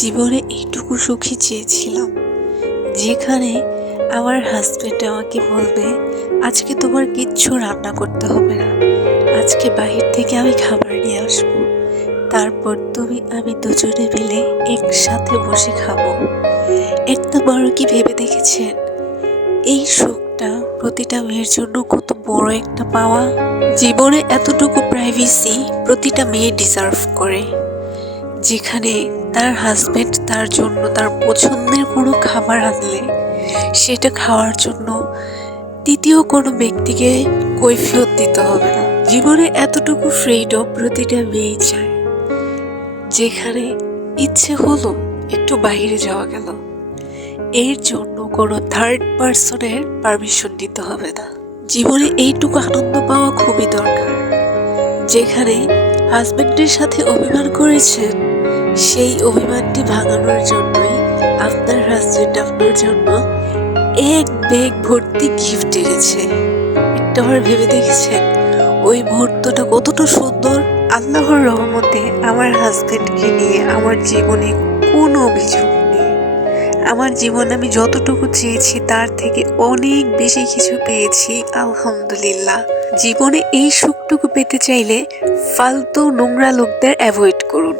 জীবনে এইটুকু সুখী চেয়েছিলাম, যেখানে আমার হাজবেন্ড আমাকে বলবে, আজকে তোমার কিচ্ছু রান্না করতে হবে না, আজকে বাহির থেকে আমি খাবার নিয়ে আসবো, তারপর তুমি আমি দুজনে মিলে একসাথে বসে খাবো। একটা বড় কি ভেবে দেখেছেন এই সুখটা প্রতিটা মেয়ের জন্য কত বড় একটা পাওয়া? জীবনে এতটুকু প্রাইভেসি প্রতিটা মেয়ে ডিজার্ভ করে, যেখানে তার হাজবেন্ড তার জন্য তার পছন্দের কোনো খাবার আনলে সেটা খাওয়ার জন্য তৃতীয় কোনো ব্যক্তিকে কৈফিয়ত দিতে হবে না। জীবনে এতটুকু ফ্রিডম প্রতিটা মেয়েই চায়, যেখানে ইচ্ছে হলো একটু বাইরে যাওয়া গেল, এর জন্য কোনো থার্ড পার্সনের পারমিশন নিতে হবে না। জীবনে এইটুকু আনন্দ পাওয়া খুবই দরকার, যেখানে হাজবেন্ডের সাথে অভিমান করেছেন, সেই অভিমানটি ভাঙানোর জন্যই আপনার হাজবেন্ড আপনার জন্য এক ব্যাগ ভর্তি গিফট এনেছে। একটা বার ভেবে দেখেছেন ওই মুহূর্তটা কতটা সুন্দর? আল্লাহর রহমতে আমার হাজবেন্ডকে নিয়ে আমার জীবনে কোনো অভিযোগ নেই। আমার জীবন আমি যতটুকু চেয়েছি তার থেকে অনেক বেশি কিছু পেয়েছি, আলহামদুলিল্লাহ। জীবনে এই সুখটুকু পেতে চাইলে ফালতু নোংরা লোকদের অ্যাভয়েড করুন।